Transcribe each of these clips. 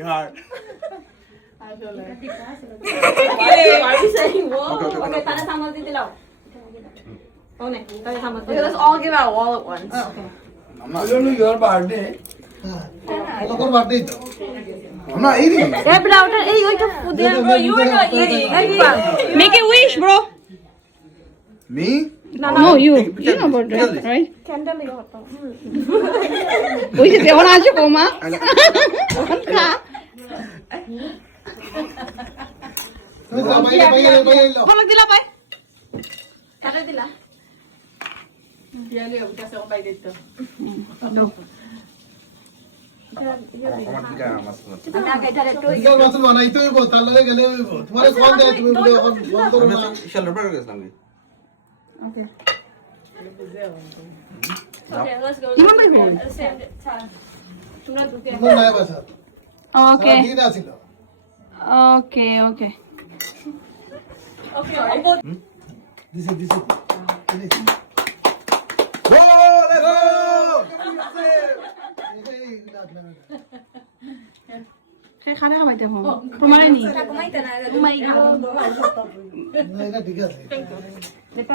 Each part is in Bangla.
यार Okay, তাহলে সামাল দিতে লাও। ও নে, তাহলে সামাল Okay, দিতে। let's all give out all at once. Okay. I don't know your birthday. তোর বার্থডে তো আমরা এদিকে এ বড় ওটা এই ওইটা ফুদে Bro, you are not eating. Make a wish, bro. Me No, you. You know about that, right? Candle লিখো হতো। ওই যে দেওয়ান আছে কোমা খা তুমি যা বাইরে লো ফলক দিলা পাই কাটে দিলা। আমি আগে এটা একটু ইয়া মাছ বানাইতে হইব তার লগে গেলে হইব তোমারে কোন দেয় তুমি বলে এখন বন্ধ করো না Okay, let's go. Same time. তোমরা ঢুকে। তোমার নাই বাসা ওকে দিন আছিল ওকে ওকে Okay. দিছে Go, let's go. সেই খানা খামাইতে হো তোমারে নি কমাইতে না। মাই গড না এটা ঠিক আছে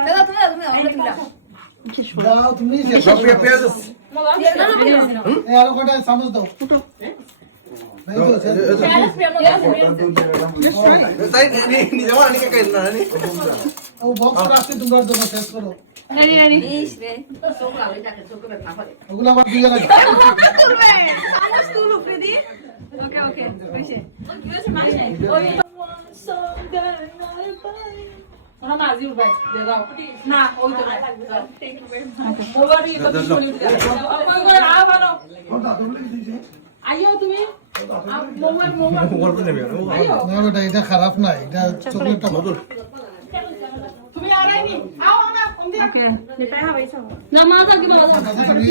দাদা তুমি আমরা তুমি দাও। দাও তুমি Drop your pesos. এই আরো কটা চামচ দাও নাই তো ও বক্স রাখতে তোমরা জন্য শেষ করো রেডি রেডি ইস রে। ওগুলো আবার দিয়ে রাখো ওকে ওকে হইছে ওনা মাঝি উঠাই দে দাও না ওই তো নাই ওবারই তো বলি দিও ওই করে আ বানো আইও তুমি না বেটা এটা খারাপ না এটা চকলেটটা ভালো তুমি আরাইনি আও না কম দি ওকে যেটা হবে সব। না মা কাকে বলা তুমি